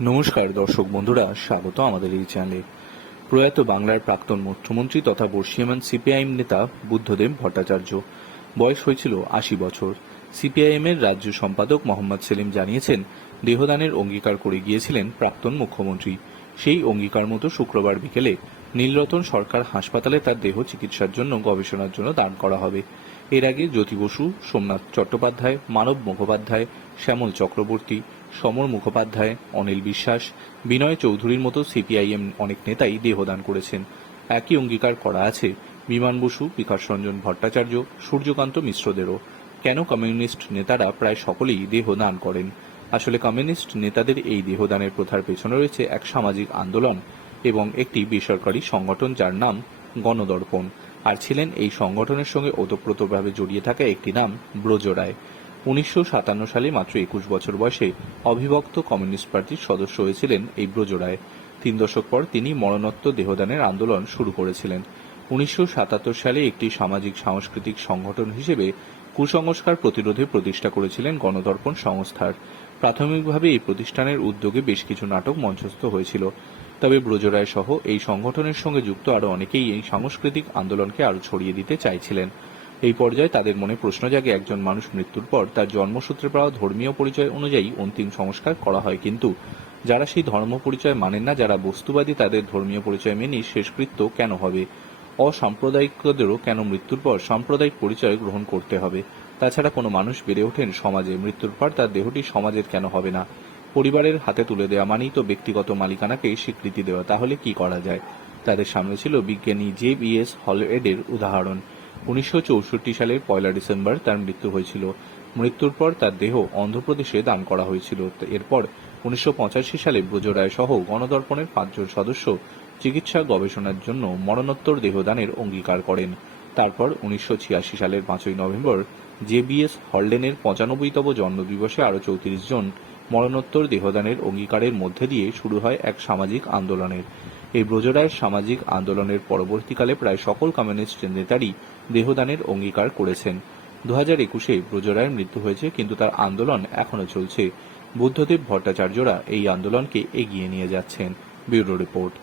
নমস্কার দর্শক বন্ধুরা, স্বাগত আমাদের এই চ্যানেলে প্রয়াত বাংলার প্রাক্তন মুখ্যমন্ত্রী তথা বর্ষিয়ামান সিপিআইএম নেতা বুদ্ধদেব ভট্টাচার্য। বয়স হয়েছিল আশি বছর। সিপিআইএম এর রাজ্য সম্পাদক মোহাম্মদ সেলিম জানিয়েছেন, দেহদানের অঙ্গীকার করে গিয়েছিলেন প্রাক্তন মুখ্যমন্ত্রী। সেই অঙ্গীকার মতো শুক্রবার বিকেলে নীলরতন সরকার হাসপাতালে তার দেহ চিকিৎসার জন্য গবেষণার জন্য দান করা হবে। এর আগে জ্যোতি বসু, সোমনাথ চট্টোপাধ্যায়, মানব মুখোপাধ্যায়, শ্যামল চক্রবর্তী, সমর মুখোপাধ্যায়, অনিল বিশ্বাস, বিনয় চৌধুরীর মতো সিপিআইএম অনেক নেতাই দেহদান করেছেন। একই অঙ্গীকার করা আছে বিমান বসু, বিকাশ রঞ্জন ভট্টাচার্য, সূর্যকান্ত মিশ্রদেরও। কেন কমিউনিস্ট নেতারা প্রায় সকলেই দেহ দান করেন? আসলে কমিউনিস্ট নেতাদের এই দেহদানের প্রথার পেছনে রয়েছে এক সামাজিক আন্দোলন এবং একটি বেসরকারি সংগঠন যার নাম গণদর্পণ, আর ছিলেন এই সংগঠনের সঙ্গে ওতপ্রোতভাবে জড়িয়ে থাকা একটি নাম ব্রজ রায়। উনিশশো সাতান্ন সালে মাত্র একুশ বছর বয়সে অবিভক্ত কমিউনিস্ট পার্টির সদস্য হয়েছিলেন এই ব্রজ রায়। তিন দশক পর তিনি মরণোত্তর দেহদানের আন্দোলন শুরু করেছিলেন। উনিশশো সাতাত্তর সালে একটি সামাজিক সাংস্কৃতিক সংগঠন হিসেবে কুসংস্কার প্রতিরোধে প্রতিষ্ঠা করেছিলেন গণদর্পণ সংস্থার। প্রাথমিকভাবে এই প্রতিষ্ঠানের উদ্যোগে বেশ কিছু নাটক মঞ্চস্থ হয়েছিল। তবে ব্রজরায় সহ এই সংগঠনের সঙ্গে যুক্ত আরও অনেকেই এই সাংস্কৃতিক আন্দোলনকে আরও ছড়িয়ে দিতে চাইছিলেন। এই পর্যায়ে তাদের মনে প্রশ্ন জাগে, একজন মানুষ মৃত্যুর পর তার জন্মসূত্রে পাওয়া ধর্মীয় পরিচয় অনুযায়ী অন্তিম সংস্কার করা হয় কিন্তু যারা সেই ধর্ম পরিচয় মানেন না, যারা বস্তুবাদী তাদের ধর্মীয় পরিচয় মেনে শেষকৃত্য কেন হবে? অসাম্প্রদায়িকদেরও কেন মৃত্যুর পর সাম্প্রদায়িক পরিচয় গ্রহণ করতে হবে? তাছাড়া কোনো মানুষ বেড়ে ওঠেন সমাজে, মৃত্যুর পর তার দেহটি সমাজের কেন হবে না? পরিবারের হাতে তুলে দেওয়া মানেই তো ব্যক্তিগত মালিকানাকে স্বীকৃতি দেওয়া। তাহলে কি করা যায়? তাদের সামনে ছিল বিজ্ঞানী জে বি এস হলএডের উদাহরণ। উনিশশো চৌষট্টি সালের পয়লা ডিসেম্বর তার মৃত্যু হয়েছিল। মৃত্যুর পর তার দেহ অন্ধ্রপ্রদেশে দান করা হয়েছিল। এরপর উনিশশো পঁচাশি সালে ব্রজরায় সহ গণদর্পণের পাঁচজন সদস্য চিকিৎসা গবেষণার জন্য মরণোত্তর দেহদানের অঙ্গীকার করেন। তারপর উনিশশো ছিয়াশি সালের পাঁচই নভেম্বর জেবিএস হলডেনের পঁচানব্বইতম জন্মদিবসে আরও চৌত্রিশ জন মরণোত্তর দেহদানের অঙ্গীকারের মধ্যে দিয়ে শুরু হয় এক সামাজিক আন্দোলনের। এই ব্রজরায়ের সামাজিক আন্দোলনের পরবর্তীকালে প্রায় সকল কমিউনিস্ট নেতারই দেহদানের অঙ্গীকার করেছেন। দু হাজার একুশে ব্রজরায়ের মৃত্যু হয়েছে, কিন্তু তার আন্দোলন এখনও চলছে। বুদ্ধদেব ভট্টাচার্যরা এই আন্দোলনকে এগিয়ে নিয়ে যাচ্ছেন। Bureau report.